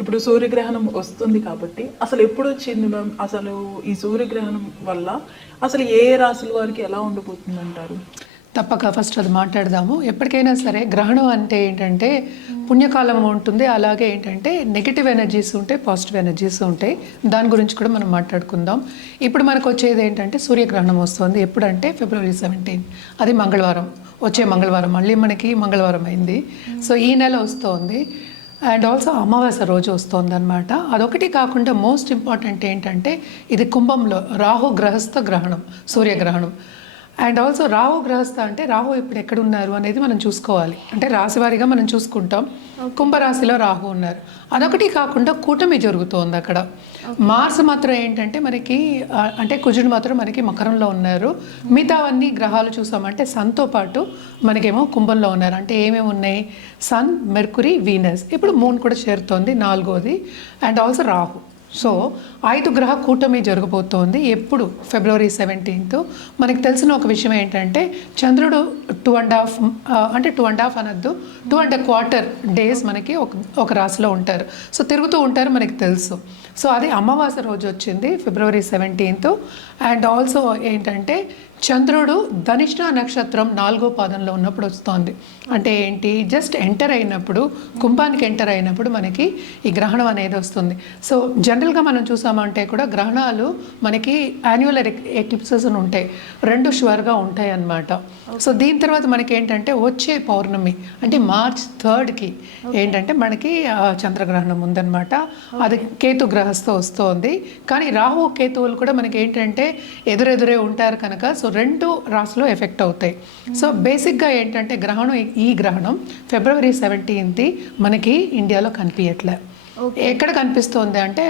ఇప్పుడు సూర్యగ్రహణం వస్తుంది కాబట్టి అసలు ఎప్పుడు వచ్చింది మ్యామ్? అసలు ఈ సూర్యగ్రహణం వల్ల అసలు ఏ రాశుల వారికి ఎలా ఉండబోతుంది అంటారు? తప్పక ఫస్ట్ అది మాట్లాడదాము. ఎప్పటికైనా సరే గ్రహణం అంటే ఏంటంటే పుణ్యకాలం ఉంటుంది, అలాగే ఏంటంటే నెగిటివ్ ఎనర్జీస్ ఉంటాయి, పాజిటివ్ ఎనర్జీస్ ఉంటాయి. దాని గురించి కూడా మనం మాట్లాడుకుందాం. ఇప్పుడు మనకు వచ్చేది ఏంటంటే సూర్యగ్రహణం వస్తుంది. ఎప్పుడంటే February 17, అది మంగళవారం, వచ్చే మంగళవారం. మళ్ళీ మనకి మంగళవారం అయింది. సో ఈ నెల వస్తుంది. అండ్ ఆల్సో అమావాస్య రోజు వస్తుంది అనమాట. అదొకటి కాకుండా మోస్ట్ ఇంపార్టెంట్ ఏంటంటే ఇది కుంభంలో రాహు గ్రహస్థ గ్రహణం, సూర్యగ్రహణం. అండ్ ఆల్సో రాహు గ్రహస్థ అంటే రాహు ఇప్పుడు ఎక్కడున్నారు అనేది మనం చూసుకోవాలి. అంటే రాశివారీగా మనం చూసుకుంటాం. కుంభరాశిలో రాహు ఉన్నారు. అదొకటి కాకుండా కూటమి జరుగుతోంది అక్కడ. మార్స్ మాత్రం ఏంటంటే మనకి అంటే కుజుడు మాత్రం మనకి మకరంలో ఉన్నారు. మిగతావన్నీ గ్రహాలు చూసామంటే సన్తో పాటు మనకేమో కుంభంలో ఉన్నారు. అంటే ఏమేమి ఉన్నాయి? Sun, Mercury, Venus. ఇప్పుడు మూన్ కూడా చేరుతోంది, 4వది. And also Rahu. సో 5 గ్రహ కూటమి జరగబోతోంది. ఎప్పుడు? February 17. మనకి తెలిసిన ఒక విషయం ఏంటంటే చంద్రుడు 2.5 అంటే 2.5 అనద్దు, 2.25 డేస్ మనకి ఒక రాశిలో ఉంటారు. సో తిరుగుతూ ఉంటారు, మనకి తెలుసు. సో అది అమావాస్య రోజు వచ్చింది February 17. అండ్ ఆల్సో ఏంటంటే చంద్రుడు ధనిష్ట నక్షత్రం 4వ పాదంలో ఉన్నప్పుడు వస్తుంది. అంటే ఏంటి? జస్ట్ ఎంటర్ అయినప్పుడు, కుంభానికి ఎంటర్ అయినప్పుడు మనకి ఈ గ్రహణం అనేది వస్తుంది. సో జనరల్గా మనం చూసామంటే కూడా గ్రహణాలు మనకి యాన్యువల్ ఎక్లిప్సెస్ ఉంటాయి, 2 షువర్గా ఉంటాయి అన్నమాట. సో దీని తర్వాత మనకి ఏంటంటే వచ్చే పౌర్ణమి అంటే March 3కి ఏంటంటే మనకి చంద్రగ్రహణం ఉందన్నమాట. అది కేతు గ్రహస్థ వస్తుంది. కానీ రాహు కేతువులు కూడా మనకి ఏంటంటే ఎదురెదురే ఉంటారు కనుక సో 2 రాశులు ఎఫెక్ట్ అవుతాయి. సో బేసిక్గా ఏంటంటే గ్రహణం, ఈ గ్రహణం February 17 మనకి ఇండియాలో కనిపించట్లే. ఎక్కడ కనిపిస్తోంది అంటే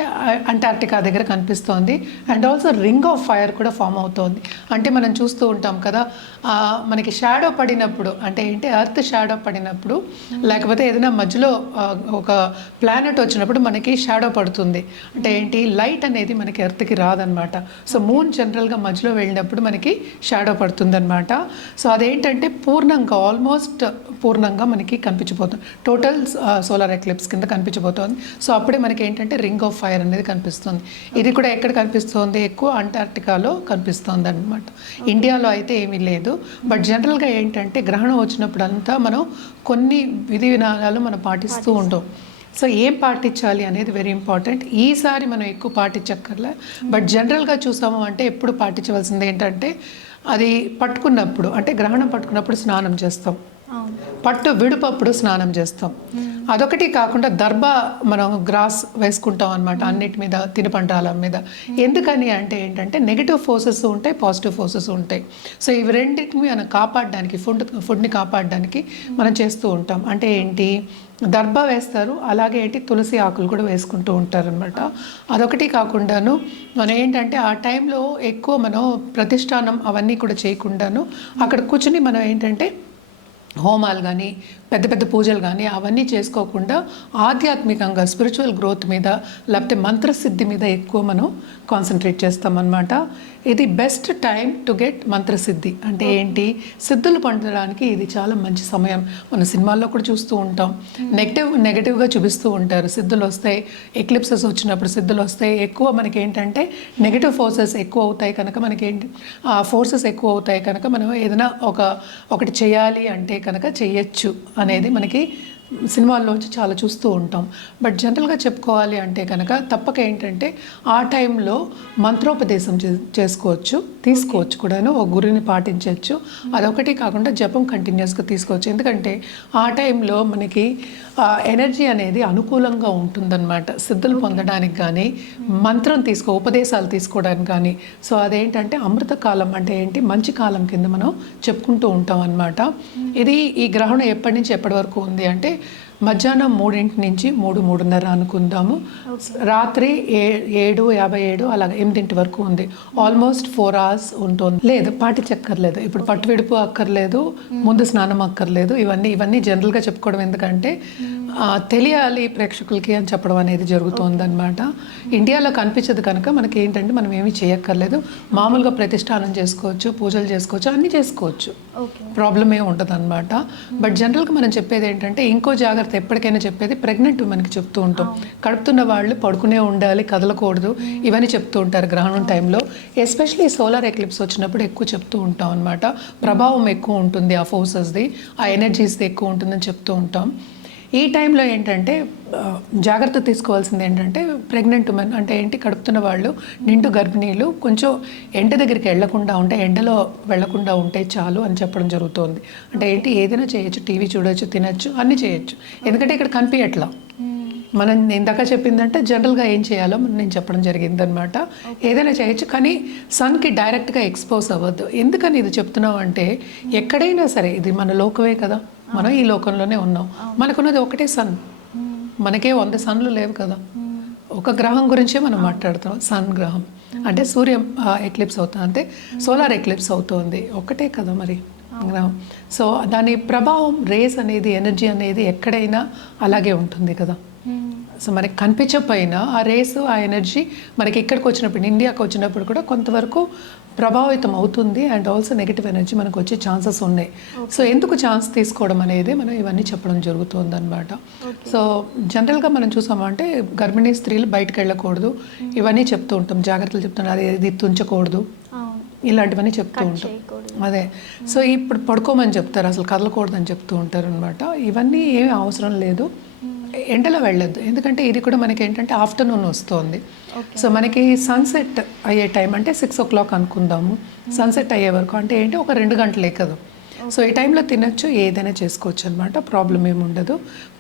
అంటార్క్టికా దగ్గర కనిపిస్తోంది. And also ring of fire కూడా ఫామ్ అవుతోంది. అంటే మనం చూస్తూ ఉంటాం కదా, మనకి షాడో పడినప్పుడు అంటే ఏంటి, ఎర్త్ షాడో పడినప్పుడు లేకపోతే ఏదైనా మధ్యలో ఒక ప్లానెట్ వచ్చినప్పుడు మనకి షాడో పడుతుంది. అంటే ఏంటి, లైట్ అనేది మనకి ఎర్త్కి రాదనమాట. సో మూన్ జనరల్గా మధ్యలో వెళ్ళినప్పుడు మనకి షాడో పడుతుందన్నమాట. సో అదేంటంటే పూర్ణంగా, ఆల్మోస్ట్ పూర్ణంగా మనకి కనిపించబోతుంది. టోటల్ సోలార్ ఎక్లిప్స్ కింద కనిపించబోతోంది. సో అప్పుడే మనకి ఏంటంటే రింగ్ ఆఫ్ ఫైర్ అనేది కనిపిస్తుంది. ఇది కూడా ఎక్కడ కనిపిస్తుంది? ఎక్కువ అంటార్క్టికాలో కనిపిస్తుంది అనమాట. ఇండియాలో అయితే ఏమీ లేదు. బట్ జనరల్గా ఏంటంటే గ్రహణం వచ్చినప్పుడు అంతా మనం కొన్ని విధి విధానాలు మనం పాటిస్తూ ఉంటాం. సో ఏం పాటించాలి అనేది వెరీ ఇంపార్టెంట్. ఈసారి మనం ఎక్కువ పాటించక్కర్లే. బట్ జనరల్గా చూసాము అంటే ఎప్పుడు పాటించవలసింది ఏంటంటే అది పట్టుకున్నప్పుడు, అంటే గ్రహణం పట్టుకున్నప్పుడు స్నానం చేస్తాం, పట్టు విడుపప్పుడు స్నానం చేస్తాం. అదొకటి కాకుండా దర్భ మనం గ్రాస్ వేసుకుంటాం అనమాట అన్నిటి మీద, తినుబండాల మీద. ఎందుకని అంటే ఏంటంటే నెగిటివ్ ఫోర్సెస్ ఉంటాయి, పాజిటివ్ ఫోర్సెస్ ఉంటాయి. సో ఇవి రెండింటిని మనం కాపాడడానికి, ఫుడ్ని కాపాడడానికి మనం చేస్తూ ఉంటాం. అంటే ఏంటి, దర్భ వేస్తారు, అలాగే ఏంటి తులసి ఆకులు కూడా వేసుకుంటూ ఉంటారనమాట. అదొకటి కాకుండాను మనం ఏంటంటే ఆ టైంలో ఎక్కువ మనం ప్రతిష్టానం అవన్నీ కూడా చేయకుండాను అక్కడ కూర్చుని మనం ఏంటంటే హోమాలు కానీ పెద్ద పెద్ద పూజలు కానీ అవన్నీ చేసుకోకుండా ఆధ్యాత్మికంగా స్పిరిచువల్ గ్రోత్ మీద లేకపోతే మంత్రసిద్ధి మీద ఎక్కువ మనం కాన్సన్ట్రేట్ చేస్తామన్నమాట. ఇది బెస్ట్ టైం టు గెట్ మంత్రసిద్ధి. అంటే ఏంటి, సిద్ధులు పొందడానికి ఇది చాలా మంచి సమయం. మన సినిమాల్లో కూడా చూస్తూ ఉంటాం, నెగటివ్గా చూపిస్తూ ఉంటారు. సిద్ధులు వస్తాయి, ఎక్లిప్సెస్ వచ్చినప్పుడు సిద్ధులు వస్తాయి. ఎక్కువ మనకి ఏంటంటే నెగటివ్ ఫోర్సెస్ ఎక్కువ అవుతాయి కనుక మనకేంటి, ఆ ఫోర్సెస్ ఎక్కువ అవుతాయి కనుక మనం ఏదైనా ఒకటి చేయాలి అంటే కనుక చెయ్యొచ్చు అనేది మనకి సినిమాల్లోంచి చాలా చూస్తూ ఉంటాం. బట్ జనరల్గా చెప్పుకోవాలి అంటే కనుక తప్పక ఏంటంటే ఆ టైంలో మంత్రోపదేశం చేసుకోవచ్చు, తీసుకోవచ్చు కూడాను, ఒక గురిని పాటించవచ్చు. అదొకటి కాకుండా జపం కంటిన్యూస్గా తీసుకోవచ్చు. ఎందుకంటే ఆ టైంలో మనకి ఎనర్జీ అనేది అనుకూలంగా ఉంటుందన్నమాట సిద్ధులు పొందడానికి కానీ, మంత్రం ఉపదేశాలు తీసుకోవడానికి కానీ. సో అదేంటంటే అమృతకాలం, అంటే ఏంటి, మంచి కాలం కింద మనం చెప్పుకుంటూ ఉంటాం అన్నమాట. ఇది ఈ గ్రహణం ఎప్పటి నుంచి ఎప్పటి వరకు ఉంది అంటే మధ్యాహ్నం 3 నుంచి 3:30 అనుకుందాము. రాత్రి 7:57 అలాగే 8 వరకు ఉంది. ఆల్మోస్ట్ 4 hours ఉంటుంది. లేదు, పాటించక్కర్లేదు. ఇప్పుడు పట్టు విడుపు అక్కర్లేదు, ముందు స్నానం అక్కర్లేదు. ఇవన్నీ జనరల్గా చెప్పుకోవడం ఎందుకంటే తెలియాలి ప్రేక్షకులకి అని చెప్పడం అనేది జరుగుతుంది అనమాట. ఇండియాలో కనిపించదు కనుక మనకి ఏంటంటే మనం ఏమీ చేయక్కర్లేదు. మామూలుగా ప్రతిష్టానం చేసుకోవచ్చు, పూజలు చేసుకోవచ్చు, అన్నీ చేసుకోవచ్చు, ప్రాబ్లం ఏమి ఉండదు అనమాట. బట్ జనరల్గా మనం చెప్పేది ఏంటంటే ఇంకో జాగ్రత్త జాగ్రత్త ఎప్పటికైనా చెప్పేది ప్రెగ్నెంట్ ఉమెన్కి చెప్తూ ఉంటాం. కడుపుతున్న వాళ్ళు పడుకునే ఉండాలి, కదలకూడదు, ఇవన్నీ చెప్తూ ఉంటారు గ్రహణం టైంలో. ఎస్పెషలీ సోలార్ ఎక్లిప్స్ వచ్చినప్పుడు ఎక్కువ చెప్తూ ఉంటాం అనమాట. ప్రభావం ఎక్కువ ఉంటుంది, ఆ ఫోర్సెస్ది, ఆ ఎనర్జీస్ది ఎక్కువ ఉంటుందని చెప్తూ ఉంటాం. ఈ టైంలో ఏంటంటే జాగ్రత్త తీసుకోవాల్సింది ఏంటంటే ప్రెగ్నెంట్ ఉమెన్ అంటే ఏంటి, కడుపుతున్న వాళ్ళు, నిండు గర్భిణీలు కొంచెం ఎండ దగ్గరికి వెళ్లకుండా ఉంటే, ఎండలో వెళ్లకుండా ఉంటే చాలు అని చెప్పడం జరుగుతుంది. అంటే ఏంటి, ఏదైనా చేయొచ్చు, టీవీ చూడొచ్చు, తినచ్చు, అన్నీ చేయొచ్చు. ఎందుకంటే ఇక్కడ కనిపించట్లా. మనం ఇందాక చెప్పిందంటే జనరల్గా ఏం చేయాలో నేను చెప్పడం జరిగింది అనమాట. ఏదైనా చేయొచ్చు, కానీ సన్కి డైరెక్ట్గా ఎక్స్పోజ్ అవ్వద్దు. ఎందుకని ఇది చెప్తున్నాం అంటే, ఎక్కడైనా సరే ఇది మన లోకమే కదా, మనం ఈ లోకంలోనే ఉన్నాం. మనకున్నది ఒకటే సన్, మనకే 100 సన్లు లేవు కదా. ఒక గ్రహం గురించే మనం మాట్లాడుతాం, సన్ గ్రహం. అంటే సూర్యం ఎక్లిప్స్ అవుతుంది, అంటే సోలార్ ఎక్లిప్స్ అవుతుంది, ఒకటే కదా మరి గ్రహం. సో దాని ప్రభావం, రేస్ అనేది, ఎనర్జీ అనేది ఎక్కడైనా అలాగే ఉంటుంది కదా. సో మనకి కనిపించకపోయినా ఆ రేస్, ఆ ఎనర్జీ మనకి ఇక్కడికి వచ్చినప్పుడు, ఇండియాకి వచ్చినప్పుడు కూడా కొంతవరకు ప్రభావితం అవుతుంది. అండ్ ఆల్సో నెగిటివ్ ఎనర్జీ మనకు వచ్చే ఛాన్సెస్ ఉన్నాయి. సో ఎందుకు ఛాన్స్ తీసుకోవడం అనేది మనం ఇవన్నీ చెప్పడం జరుగుతుంది అనమాట. సో జనరల్గా మనం చూసామంటే గర్భిణీ స్త్రీలు బయటకు వెళ్ళకూడదు, ఇవన్నీ చెప్తూ ఉంటాం, జాగ్రత్తలు చెప్తున్నాం. అది ఇది తుంచకూడదు, ఇలాంటివన్నీ చెప్తూ ఉంటాం. అదే, సో ఇప్పుడు పడుకోమని చెప్తారు, అసలు కదలకూడదు అని చెప్తూ ఉంటారు అనమాట. ఇవన్నీ ఏమీ అవసరం లేదు, ఎండలో వెళ్ళొద్దు. ఎందుకంటే ఇది కూడా మనకి ఏంటంటే ఆఫ్టర్నూన్ వస్తుంది. సో మనకి సన్సెట్ అయ్యే టైం అంటే 6 o'clock అనుకుందాము. సన్సెట్ అయ్యే వరకు అంటే ఏంటి, ఒక 2 గంటలే కదా. సో ఈ టైంలో తినచ్చు, ఏదైనా చేసుకోవచ్చు అనమాట, ప్రాబ్లం ఏమి ఉండదు.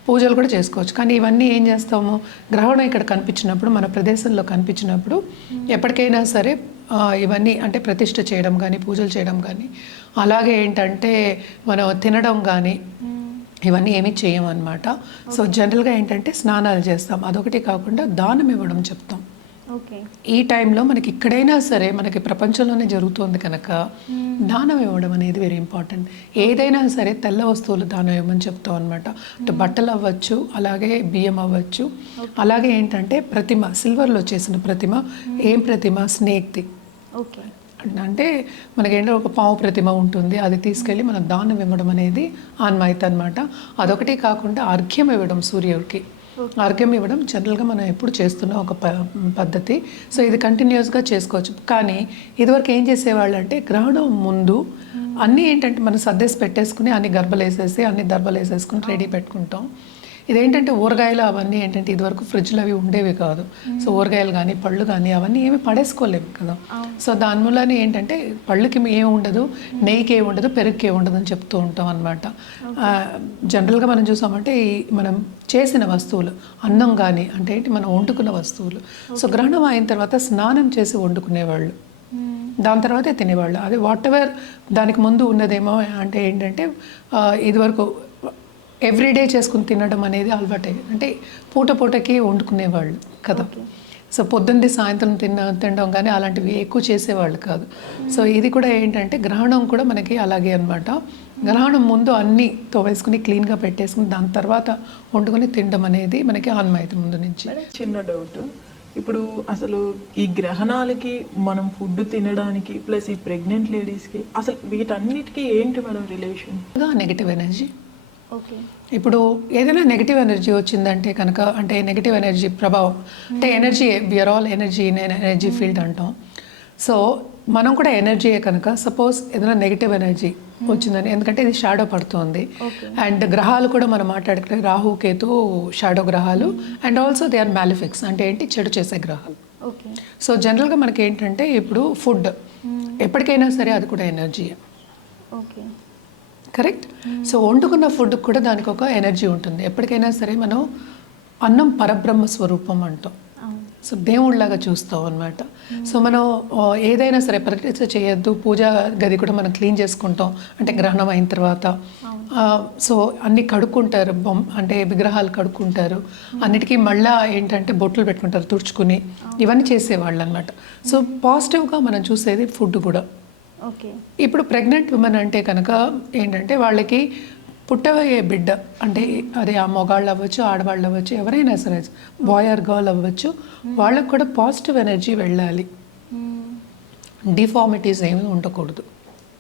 పూజలు కూడా చేసుకోవచ్చు. కానీ ఇవన్నీ ఏం చేస్తాము, గ్రహణం ఇక్కడ కనిపించినప్పుడు, మన ప్రదేశంలో కనిపించినప్పుడు ఎప్పటికైనా సరే ఇవన్నీ అంటే ప్రతిష్ఠ చేయడం కానీ, పూజలు చేయడం కానీ, అలాగే ఏంటంటే మనం తినడం కానీ ఇవన్నీ ఏమీ చేయమన్నమాట. సో జనరల్గా ఏంటంటే స్నానాలు చేస్తాం, అదొకటి కాకుండా దానం ఇవ్వడం చెప్తాం. ఈ టైంలో మనకి ఇక్కడైనా సరే, మనకి ప్రపంచంలోనే జరుగుతుంది కనుక దానం ఇవ్వడం అనేది వెరీ ఇంపార్టెంట్. ఏదైనా సరే తెల్ల వస్తువులు దానం ఇవ్వమని చెప్తాం అనమాట. అంటే బట్టలు అవ్వచ్చు, అలాగే బియ్యం అవ్వచ్చు, అలాగే ఏంటంటే ప్రతిమ, సిల్వర్లో చేసిన ప్రతిమ. ఏం ప్రతిమ, స్నేక్ది. అంటే మనకేంటో ఒక పావు ప్రతిమ ఉంటుంది, అది తీసుకెళ్ళి మనం దానం ఇవ్వడం అనేది ఆన్మాయితీ అనమాట. అదొకటి కాకుండా అర్ఘ్యం ఇవ్వడం, సూర్యుడికి అర్ఘ్యం ఇవ్వడం జనరల్గా మనం ఎప్పుడు చేస్తున్న ఒక పద్ధతి. సో ఇది కంటిన్యూస్గా చేసుకోవచ్చు. కానీ ఇదివరకు ఏం చేసేవాళ్ళు అంటే, గ్రహణం ముందు అన్నీ ఏంటంటే మనం సర్దేసి పెట్టేసుకుని, అన్ని గర్భలు వేసేసి, అన్ని దర్భలు వేసేసుకుని రెడీ పెట్టుకుంటాం. ఇదేంటంటే ఊరగాయలు అవన్నీ ఏంటంటే ఇదివరకు ఫ్రిడ్జ్లో అవి ఉండేవి కాదు. సో ఊరగాయలు కానీ, పళ్ళు కానీ అవన్నీ ఏమి పడేసుకోలేము కదా. సో దాని మూలనే ఏంటంటే పళ్ళుకి ఏమి ఉండదు, నెయ్యికి ఏమి ఉండదు, పెరుగుకి ఏమి ఉండదు అని చెప్తూ ఉంటాం అనమాట. జనరల్గా మనం చూసామంటే మనం చేసిన వస్తువులు, అన్నం కానీ అంటే ఏంటి, మనం వండుకున్న వస్తువులు. సో గ్రహణం అయిన తర్వాత స్నానం చేసి వండుకునేవాళ్ళు, దాని తర్వాతే తినేవాళ్ళు. అది వాట్ ఎవర్ దానికి ముందు ఉన్నదేమో అంటే ఏంటంటే ఇదివరకు ఎవ్రీడే చేసుకుని తినడం అనేది అలవాటే. అంటే పూటకి వండుకునేవాళ్ళు కదా. సో పొద్దున్నది సాయంత్రం తినడం కానీ అలాంటివి ఎక్కువ చేసేవాళ్ళు కాదు. సో ఇది కూడా ఏంటంటే గ్రహణం కూడా మనకి అలాగే అనమాట. గ్రహణం ముందు అన్నీ తోవేసుకుని క్లీన్గా పెట్టేసుకుని దాని తర్వాత వండుకొని తినడం అనేది మనకి ఆన్మాయితీ ముందు నుంచి. చిన్న డౌట్, ఇప్పుడు అసలు ఈ గ్రహణాలకి మనం ఫుడ్ తినడానికి ప్లస్ ఈ ప్రెగ్నెంట్ లేడీస్కి అసలు వీటన్నిటికీ ఏంటి మేడం రిలేషన్? Negative energy. ఇప్పుడు ఏదైనా నెగిటివ్ ఎనర్జీ వచ్చిందంటే కనుక, అంటే నెగిటివ్ ఎనర్జీ ప్రభావం అంటే energy, we are all energy, energy field అంటాం. సో మనం కూడా ఎనర్జీయే కనుక, సపోజ్ ఏదైనా నెగిటివ్ ఎనర్జీ వచ్చిందని, ఎందుకంటే ఇది షాడో పడుతుంది. అండ్ గ్రహాలు కూడా మనం మాట్లాడుకుంటే రాహు, కేతు షాడో గ్రహాలు. And also they are malefics, అంటే ఏంటి, చెడు చేసే గ్రహాలు. సో జనరల్గా మనకి ఏంటంటే ఇప్పుడు ఫుడ్ ఎప్పటికైనా సరే అది కూడా ఎనర్జీయే, కరెక్ట్. సో వండుకున్న ఫుడ్ కూడా దానికి ఒక ఎనర్జీ ఉంటుంది. ఎప్పటికైనా సరే మనం అన్నం పరబ్రహ్మ స్వరూపం అంటాం. సో దేవుళ్ళలాగా చూస్తాం అనమాట. సో మనం ఏదైనా సరే ప్రతిష్ఠ చేయొద్దు, పూజా గది కూడా మనం క్లీన్ చేసుకుంటాం అంటే గ్రహణం అయిన తర్వాత. సో అన్నీ కడుక్కుంటారు, అంటే విగ్రహాలు కడుక్కుంటారు, అన్నిటికీ మళ్ళీ ఏంటంటే బొట్లు పెట్టుకుంటారు తుడుచుకుని, ఇవన్నీ చేసేవాళ్ళు అనమాట. సో పాజిటివ్గా మనం చూసేది ఫుడ్ కూడా. ఇప్పుడు ప్రెగ్నెంట్ ఉమెన్ అంటే కనుక ఏంటంటే వాళ్ళకి పుట్టబోయే బిడ్డ అంటే అది ఆ మొగాళ్ళు అవ్వచ్చు, ఆడవాళ్ళు అవ్వచ్చు, ఎవరైనా సరే, బాయ్ ఆర్ గర్ల్ అవ్వచ్చు, వాళ్ళకు కూడా పాజిటివ్ ఎనర్జీ వెళ్ళాలి, డిఫార్మిటీస్ ఏమీ ఉండకూడదు.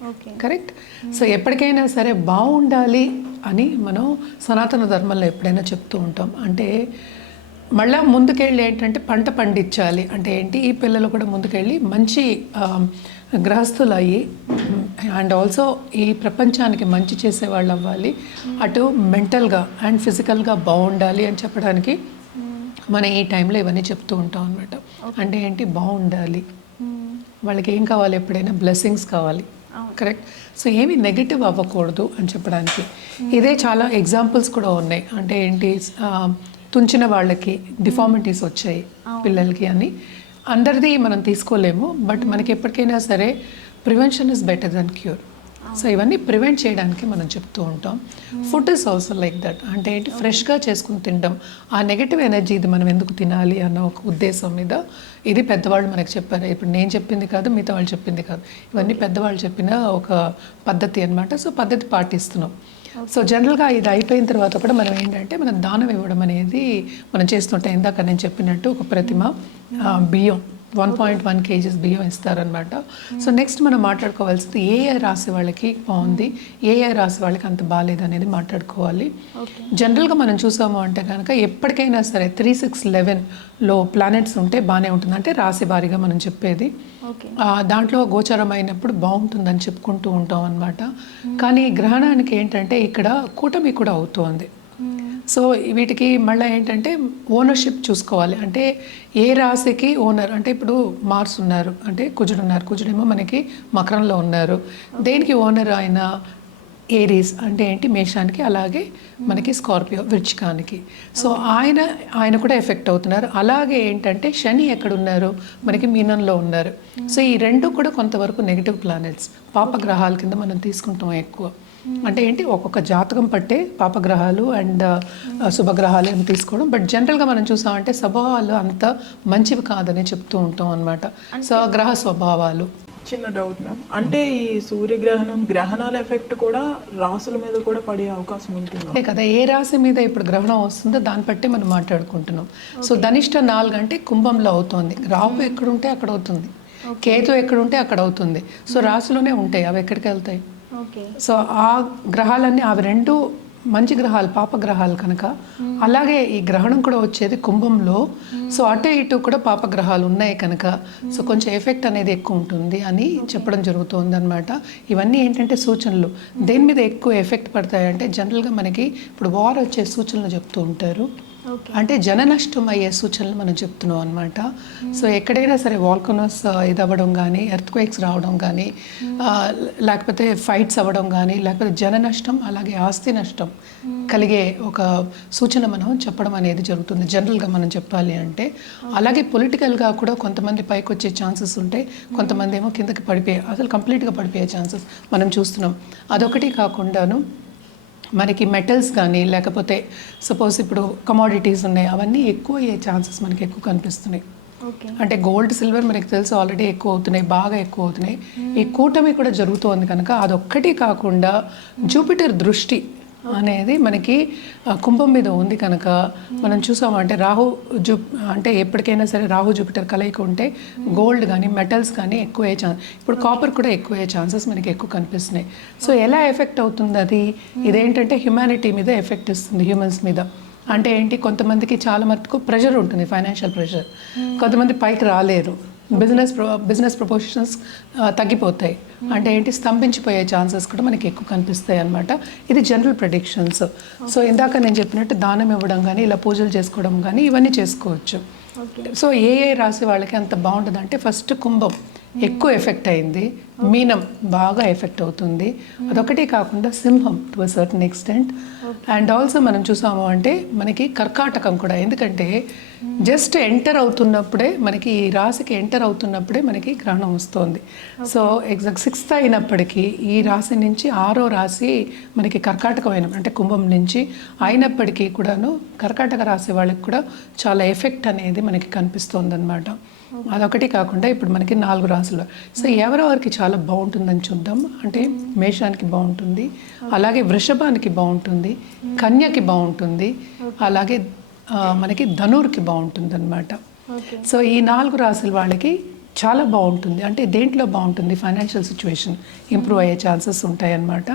ఓకే. కరెక్ట్. సో ఎప్పటికైనా సరే బాగుండాలి అని మనం సనాతన ధర్మంలో ఎప్పుడైనా చెప్తూ ఉంటాం. అంటే మళ్ళీ ముందుకెళ్ళి ఏంటంటే పంట పండించాలి అంటే ఏంటి, ఈ పిల్లలు కూడా ముందుకెళ్ళి మంచి గృహస్థులు అయ్యి అండ్ ఆల్సో ఈ ప్రపంచానికి మంచి చేసేవాళ్ళు అవ్వాలి, అటు మెంటల్గా అండ్ ఫిజికల్గా బాగుండాలి అని చెప్పడానికి మనం ఈ టైంలో ఇవన్నీ చెప్తూ ఉంటాం అనమాట. అంటే ఏంటి, బాగుండాలి, వాళ్ళకి ఏం కావాలి, ఎప్పుడైనా బ్లెస్సింగ్స్ కావాలి. కరెక్ట్. సో ఏమి నెగిటివ్ అవ్వకూడదు అని చెప్పడానికి ఇదే చాలా ఎగ్జాంపుల్స్ కూడా ఉన్నాయి. అంటే ఏంటి, తుంచిన వాళ్ళకి డిఫార్మిటీస్ వచ్చాయి పిల్లలకి అని అందరిది మనం తీసుకోలేము, బట్ మనకి ఎప్పటికైనా సరే prevention is better than cure. So ఇవన్నీ ప్రివెంట్ చేయడానికి మనం చెప్తూ ఉంటాం. Food is also like that. అంటే ఏంటి, ఫ్రెష్గా చేసుకుని తినడం, ఆ నెగటివ్ ఎనర్జీ ఇది మనం ఎందుకు తినాలి అన్న ఒక ఉద్దేశం మీద ఇది పెద్దవాళ్ళు మనకు చెప్పారు. ఇప్పుడు నేను చెప్పింది కాదు, మిగతా వాళ్ళు చెప్పింది కాదు, ఇవన్నీ పెద్దవాళ్ళు చెప్పిన ఒక పద్ధతి అనమాట. సో పద్ధతి పాటిస్తున్నాం. సో జనరల్గా ఇది అయిపోయిన తర్వాత కూడా మనం ఏంటంటే మనం దానం ఇవ్వడం అనేది మనం చేస్తుంటాం. ఇందాక నేను చెప్పినట్టు ఒక ప్రతిమ బియ్యం 1.1 kgs బియ్యం ఇస్తారనమాట. సో నెక్స్ట్ మనం మాట్లాడుకోవాల్సింది ఏ రాశి వాళ్ళకి బాగుంది, ఏ రాశి వాళ్ళకి అంత బాగాలేదు అనేది మాట్లాడుకోవాలి. జనరల్గా మనం చూసాము అంటే కనుక ఎప్పటికైనా సరే 3, 6, 11లో ప్లానెట్స్ ఉంటే బాగానే ఉంటుంది. అంటే రాశి వారీగా మనం చెప్పేది దాంట్లో గోచరం అయినప్పుడు బాగుంటుందని చెప్పుకుంటూ ఉంటాం అనమాట. కానీ గ్రహణానికి ఏంటంటే ఇక్కడ కూటమి కూడా అవుతోంది. సో వీటికి మళ్ళీ ఏంటంటే ఓనర్షిప్ చూసుకోవాలి. అంటే ఏ రాశికి ఓనర్, అంటే ఇప్పుడు మార్స్ ఉన్నారు, అంటే కుజుడు ఉన్నారు, కుజుడేమో మనకి మకరంలో ఉన్నారు. దేనికి ఓనర్ ఆయన ఏరీస్ అంటే ఏంటి, మేషానికి, అలాగే మనకి స్కార్పియో వృచ్చికానికి. సో ఆయన కూడా ఎఫెక్ట్ అవుతున్నారు. అలాగే ఏంటంటే శని ఎక్కడున్నారు, మనకి మీనంలో ఉన్నారు. సో ఈ రెండు కూడా కొంతవరకు నెగిటివ్ ప్లానెట్స్, పాపగ్రహాల కింద మనం తీసుకుంటాం ఎక్కువ. అంటే ఏంటి, ఒక్కొక్క జాతకం పట్టే పాపగ్రహాలు అండ్ శుభగ్రహాలు అని తీసుకోవడం. బట్ జనరల్గా మనం చూసామంటే స్వభావాలు అంత మంచివి కాదని చెప్తూ ఉంటాం అనమాట. సో గ్రహ స్వభావాలు. చిన్న డౌట్ మ్యామ్, అంటే ఈ సూర్యగ్రహణం గ్రహణాల ఎఫెక్ట్ కూడా రాసుల మీద కూడా పడే అవకాశం ఉంటుంది అంతే కదా. ఏ రాశి మీద ఇప్పుడు గ్రహణం వస్తుందో దాన్ని బట్టి మనం మాట్లాడుకుంటున్నాం. సో ధనిష్ట 4 అంటే కుంభంలో అవుతుంది, రాహు ఎక్కడుంటే అక్కడ అవుతుంది, కేతు ఎక్కడుంటే అక్కడ అవుతుంది. సో రాశిలోనే ఉంటాయి, అవి ఎక్కడికి వెళ్తాయి. సో ఆ గ్రహాలన్నీ అవి రెండు మంచి గ్రహాలు, పాపగ్రహాలు కనుక. అలాగే ఈ గ్రహణం కూడా వచ్చేది కుంభంలో. సో అటు ఇటు కూడా పాపగ్రహాలు ఉన్నాయి కనుక సో కొంచెం ఎఫెక్ట్ అనేది ఎక్కువ ఉంటుంది అని చెప్పడం జరుగుతుంది అనమాట. ఇవన్నీ ఏంటంటే సూచనలు. దేని మీద ఎక్కువ ఎఫెక్ట్ పడతాయంటే జనరల్గా మనకి ఇప్పుడు వార్ వచ్చే సూచనలు చెప్తూ ఉంటారు. అంటే జన నష్టం అయ్యే సూచనలు మనం చెప్తున్నాం అనమాట. సో ఎక్కడైనా సరే వాల్కనోస్ ఇది అవ్వడం కానీ, ఎర్త్క్వేక్స్ రావడం కానీ, లేకపోతే ఫైట్స్ అవ్వడం కానీ, లేకపోతే జన నష్టం అలాగే ఆస్తి నష్టం కలిగే ఒక సూచన మనం చెప్పడం అనేది జరుగుతుంది జనరల్గా మనం చెప్పాలి అంటే. అలాగే పొలిటికల్గా కూడా కొంతమంది పైకి వచ్చే ఛాన్సెస్ ఉంటాయి, కొంతమంది ఏమో కిందకి పడిపోయే, అసలు కంప్లీట్గా పడిపోయే ఛాన్సెస్ మనం చూస్తున్నాం. అదొకటి కాకుండాను మనకి మెటల్స్ కానీ, లేకపోతే సపోజ్ ఇప్పుడు కమోడిటీస్ ఉన్నాయి, అవన్నీ ఎక్కువ అయ్యే ఛాన్సెస్ మనకి ఎక్కువ కనిపిస్తున్నాయి. అంటే గోల్డ్, సిల్వర్ మనకి తెలుసు ఆల్రెడీ ఎక్కువ అవుతున్నాయి, బాగా ఎక్కువ అవుతున్నాయి. ఈ కూటమి కూడా జరుగుతోంది కనుక అదొక్కటి కాకుండా జూపిటర్ దృష్టి అనేది మనకి కుంభం మీద ఉంది కనుక మనం చూసామంటే అంటే ఎప్పటికైనా సరే రాహు జూపిటర్ కలయిక ఉంటే గోల్డ్ కానీ మెటల్స్ కానీ ఎక్కువ అయ్యే ఛాన్స్, ఇప్పుడు కాపర్ కూడా ఎక్కువ అయ్యే ఛాన్సెస్ మనకి ఎక్కువ కనిపిస్తున్నాయి. సో ఎలా ఎఫెక్ట్ అవుతుంది అది, ఇదేంటంటే హ్యుమానిటీ మీద ఎఫెక్ట్ ఇస్తుంది, హ్యూమన్స్ మీద. అంటే ఏంటి, కొంతమందికి చాలా మటుకు ప్రెషర్ ఉంటుంది, ఫైనాన్షియల్ ప్రెషర్, కొంతమంది పైకి రాలేరు, బిజినెస్ ప్రపోర్షన్స్ తగ్గిపోతాయి. అంటే ఏంటి, స్తంభించిపోయే ఛాన్సెస్ కూడా మనకి ఎక్కువ కనిపిస్తాయి అన్నమాట. ఇది జనరల్ ప్రెడిక్షన్స్. సో ఇందాక నేను చెప్పినట్టు దానం ఇవ్వడం కానీ, ఇలా పూజలు చేసుకోవడం కానీ ఇవన్నీ చేసుకోవచ్చు. సో ఏ రాశి వాళ్ళకి అంత బాగుంటుంది అంటే ఫస్ట్ కుంభం ఎక్కువ ఎఫెక్ట్ అయింది, మీనం బాగా ఎఫెక్ట్ అవుతుంది. అదొకటి కాకుండా సింహం to a certain extent. And also మనం చూసాము అంటే మనకి కర్కాటకం కూడా, ఎందుకంటే జస్ట్ ఎంటర్ అవుతున్నప్పుడే మనకి ఈ రాశికి ఎంటర్ అవుతున్నప్పుడే మనకి గ్రహణం వస్తుంది. సో ఎగ్జాక్ట్ 6th అయినప్పటికీ ఈ రాశి నుంచి 6వ రాశి మనకి కర్కాటకం అంటే కుంభం నుంచి అయినప్పటికీ కూడాను కర్కాటక రాశి వాళ్ళకి కూడా చాలా ఎఫెక్ట్ అనేది మనకి కనిపిస్తుంది అనమాట. అదొకటి కాకుండా ఇప్పుడు మనకి 4 రాశులు. సో ఎవరెవరికి చాలా బాగుంటుందని చూద్దాం. అంటే మేషానికి బాగుంటుంది, అలాగే వృషభానికి బాగుంటుంది, కన్యకి బాగుంటుంది, అలాగే మనకి ధనుర్కి బాగుంటుంది అనమాట. సో ఈ 4 రాశుల వాళ్ళకి చాలా బాగుంటుంది. అంటే దేంట్లో బాగుంటుంది, ఫైనాన్షియల్ సిచ్యువేషన్ ఇంప్రూవ్ అయ్యే ఛాన్సెస్ ఉంటాయన్నమాట.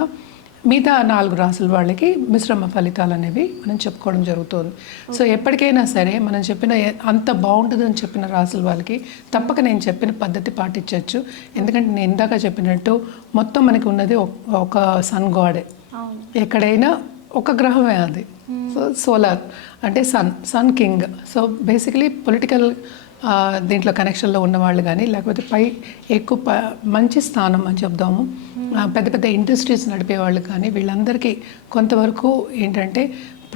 మిగతా 4 రాసుల వాళ్ళకి మిశ్రమ ఫలితాలు అనేవి మనం చెప్పుకోవడం జరుగుతుంది. సో ఎప్పటికైనా సరే మనం చెప్పిన అంత బాగుంటుందని చెప్పిన రాసుల వాళ్ళకి తప్పక నేను చెప్పిన పద్ధతి పాటించవచ్చు. ఎందుకంటే నేను ఇందాక చెప్పినట్టు మొత్తం మనకి ఉన్నది ఒక సన్ గాడే. ఎక్కడైనా ఒక గ్రహమే అది. సో సోలార్ అంటే sun king. So basically political దీంట్లో కనెక్షన్లో ఉన్నవాళ్ళు కానీ, లేకపోతే ఎక్కువ మంచి స్థానం అని చెప్దాము, పెద్ద పెద్ద ఇండస్ట్రీస్ నడిపే వాళ్ళు కానీ, వీళ్ళందరికీ కొంతవరకు ఏంటంటే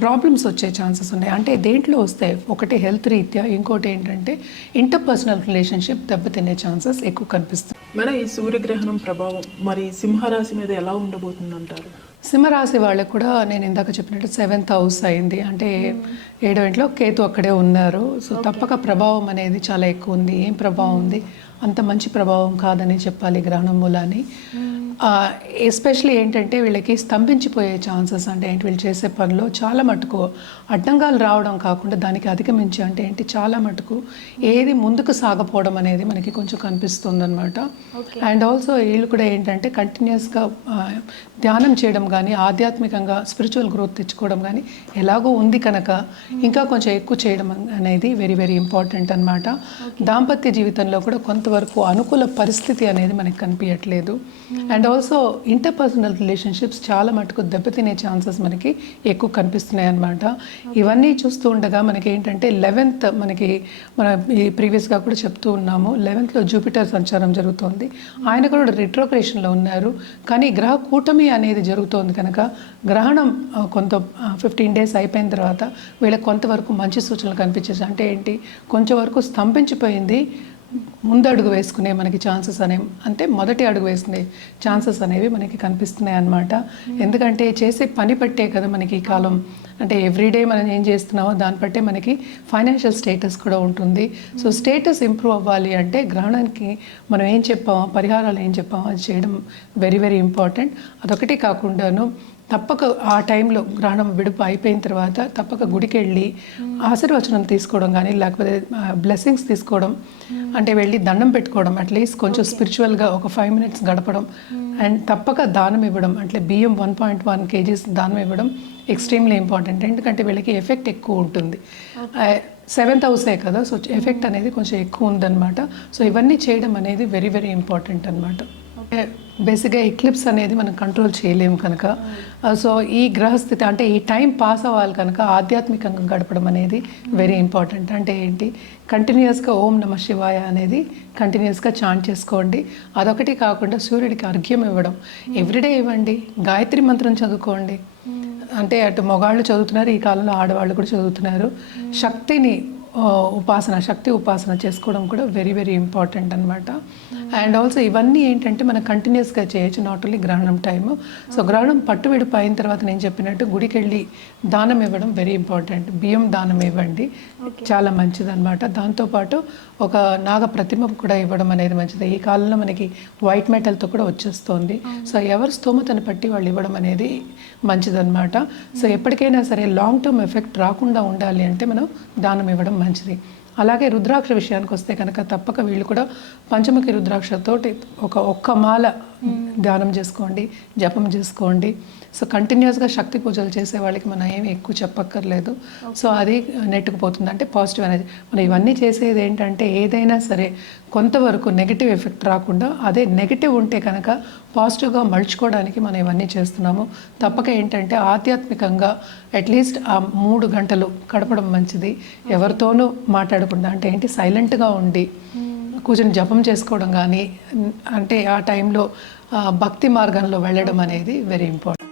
ప్రాబ్లమ్స్ వచ్చే ఛాన్సెస్ ఉన్నాయి. అంటే దేంట్లో వస్తాయి, ఒకటి హెల్త్ రీత్యా, ఇంకోటి ఏంటంటే ఇంటర్పర్సనల్ రిలేషన్షిప్ దెబ్బతినే ఛాన్సెస్ ఎక్కువ కనిపిస్తాయి. మేడం, ఈ సూర్యగ్రహణం ప్రభావం మరి సింహరాశి మీద ఎలా ఉండబోతుంది అంటారు? సింహరాశి వాళ్ళకు కూడా నేను ఇందాక చెప్పినట్టు 7th హౌస్ అయింది. అంటే 7వ ఇంట్లో కేతు అక్కడే ఉన్నారు. సో తప్పక ప్రభావం అనేది చాలా ఎక్కువ ఉంది. ఏం ప్రభావం ఉంది, అంత మంచి ప్రభావం కాదని చెప్పాలి గ్రహణం మూలాన్ని. ఎస్పెషలీ ఏంటంటే వీళ్ళకి స్తంభించిపోయే ఛాన్సెస్, అంటే ఏంటి వీళ్ళు చేసే పనిలో చాలా మటుకు అడ్డంగాలు రావడం కాకుండా దానికి అధిగమించి అంటే ఏంటి చాలా మటుకు ఏది ముందుకు సాగపోవడం అనేది మనకి కొంచెం కనిపిస్తుంది అనమాట. అండ్ ఆల్సో వీళ్ళు కూడా ఏంటంటే కంటిన్యూస్గా ధ్యానం చేయడం కానీ, ఆధ్యాత్మికంగా స్పిరిచువల్ గ్రోత్ తెచ్చుకోవడం కానీ ఎలాగో ఉంది కనుక ఇంకా కొంచెం ఎక్కువ చేయడం అనేది వెరీ వెరీ ఇంపార్టెంట్ అనమాట. దాంపత్య జీవితంలో కూడా కొంతవరకు అనుకూల పరిస్థితి అనేది మనకి కనిపించట్లేదు. అండ్ ఆల్సో ఇంటర్పర్సనల్ రిలేషన్షిప్స్ చాలా మటుకు దెబ్బతినే ఛాన్సెస్ మనకి ఎక్కువ కనిపిస్తున్నాయి అన్నమాట. ఇవన్నీ చూస్తూ ఉండగా మనకి ఏంటంటే 11th మన ఈ ప్రీవియస్గా కూడా చెప్తూ ఉన్నాము, 11th జూపిటర్ సంచారం జరుగుతోంది. ఆయన కూడా రిట్రోగ్రేషన్లో ఉన్నారు. కానీ గ్రహ కూటమి అనేది జరుగుతోంది కనుక గ్రహణం కొంత 15 days అయిపోయిన తర్వాత వీళ్ళకి కొంతవరకు మంచి సూచనలు కనిపించేసి, అంటే ఏంటి కొంచెం వరకు స్తంభించిపోయింది, ముందు అడుగు వేసుకునే మనకి ఛాన్సెస్ అనేవి, అంటే మొదటి అడుగు వేసుకునే ఛాన్సెస్ అనేవి మనకి కనిపిస్తున్నాయి అన్నమాట. ఎందుకంటే చేసే పని పట్టే కదా మనకి ఈ కాలం, అంటే ఎవ్రీడే మనం ఏం చేస్తున్నామో దాన్ని బట్టే మనకి ఫైనాన్షియల్ స్టేటస్ కూడా ఉంటుంది. సో స్టేటస్ ఇంప్రూవ్ అవ్వాలి అంటే గ్రహణానికి మనం ఏం చెప్పామో, పరిహారాలు ఏం చెప్పామో అది చేయడం వెరీ వెరీ ఇంపార్టెంట్. అదొకటి కాకుండాను తప్పక ఆ టైంలో గ్రహణం విడుపు అయిపోయిన తర్వాత తప్పక గుడికి వెళ్ళి ఆశీర్వచనం తీసుకోవడం కానీ, లేకపోతే బ్లెస్సింగ్స్ తీసుకోవడం, అంటే వెళ్ళి దండం పెట్టుకోవడం, అట్లీస్ట్ కొంచెం స్పిరిచువల్గా ఒక 5 minutes గడపడం. అండ్ తప్పక దానం ఇవ్వడం, అంటే బియ్యం 1.1 kgs దానం ఇవ్వడం ఎక్స్ట్రీమ్లీ ఇంపార్టెంట్. ఎందుకంటే వీళ్ళకి ఎఫెక్ట్ ఎక్కువ ఉంటుంది. 7th హౌసే కదా, సో ఎఫెక్ట్ అనేది కొంచెం ఎక్కువ ఉందన్నమాట. సో ఇవన్నీ చేయడం అనేది వెరీ వెరీ ఇంపార్టెంట్ అనమాట. బేసిక్గా ఎక్లిప్స్ అనేది మనం కంట్రోల్ చేయలేము కనుక, సో ఈ గ్రహస్థితి అంటే ఈ టైం పాస్ అవ్వాలి కనుక ఆధ్యాత్మికంగా గడపడం అనేది వెరీ ఇంపార్టెంట్. అంటే ఏంటి, కంటిన్యూస్గా ఓం నమ శివాయ అనేది కంటిన్యూస్గా చాంట్ చేసుకోండి. అదొకటి కాకుండా సూర్యుడికి అర్ఘ్యం ఇవ్వడం ఎవ్రీడే ఇవ్వండి. గాయత్రి మంత్రం చదువుకోండి. అంటే అటు మగాళ్ళు చదువుతున్నారు, ఈ కాలంలో ఆడవాళ్ళు కూడా చదువుతున్నారు. శక్తి ఉపాసన చేసుకోవడం కూడా వెరీ వెరీ ఇంపార్టెంట్ అనమాట. అండ్ ఆల్సో ఇవన్నీ ఏంటంటే మనం కంటిన్యూస్గా చేయొచ్చు, నాట్ ఓన్లీ గ్రహణం టైము. సో గ్రహణం పట్టు విడుపు అయిన తర్వాత నేను చెప్పినట్టు గుడికి వెళ్ళి దానం ఇవ్వడం వెరీ ఇంపార్టెంట్. బియ్యం దానం ఇవ్వండి, చాలా మంచిదన్నమాట. దాంతోపాటు ఒక నాగ ప్రతిమ కూడా ఇవ్వడం అనేది మంచిది. ఈ కాలంలో మనకి వైట్ మెటల్తో కూడా వచ్చేస్తుంది. సో ఎవరి స్తోమతను బట్టి వాళ్ళు ఇవ్వడం అనేది మంచిదన్నమాట. సో ఎప్పటికైనా సరే లాంగ్ టర్మ్ ఎఫెక్ట్ రాకుండా ఉండాలి అంటే మనం దానం ఇవ్వడం మంచిది. అలాగే రుద్రాక్ష విషయానికి వస్తే కనుక తప్పక వీళ్ళు కూడా పంచముఖి రుద్రాక్షతోటి ఒక్క మాల ధ్యానం చేసుకోండి, జపం చేసుకోండి. సో కంటిన్యూస్గా శక్తి పూజలు చేసే వాళ్ళకి మనం ఏమి ఎక్కువ చెప్పక్కర్లేదు. సో అది నెట్టుకుపోతుంది, అంటే పాజిటివ్ ఎనర్జీ. మనం ఇవన్నీ చేసేది ఏంటంటే ఏదైనా సరే కొంతవరకు నెగిటివ్ ఎఫెక్ట్ రాకుండా, అదే నెగిటివ్ ఉంటే కనుక పాజిటివ్గా మలుచుకోవడానికి మనం ఇవన్నీ చేస్తున్నాము. తప్పక ఏంటంటే ఆధ్యాత్మికంగా అట్లీస్ట్ ఆ 3 గంటలు గడపడం మంచిది. ఎవరితోనూ మాట్లాడకుండా, అంటే ఏంటి సైలెంట్గా ఉండి కూర్చొని జపం చేసుకోవడం కానీ, అంటే ఆ టైంలో భక్తి మార్గంలో వెళ్ళడం అనేది వెరీ ఇంపార్టెంట్.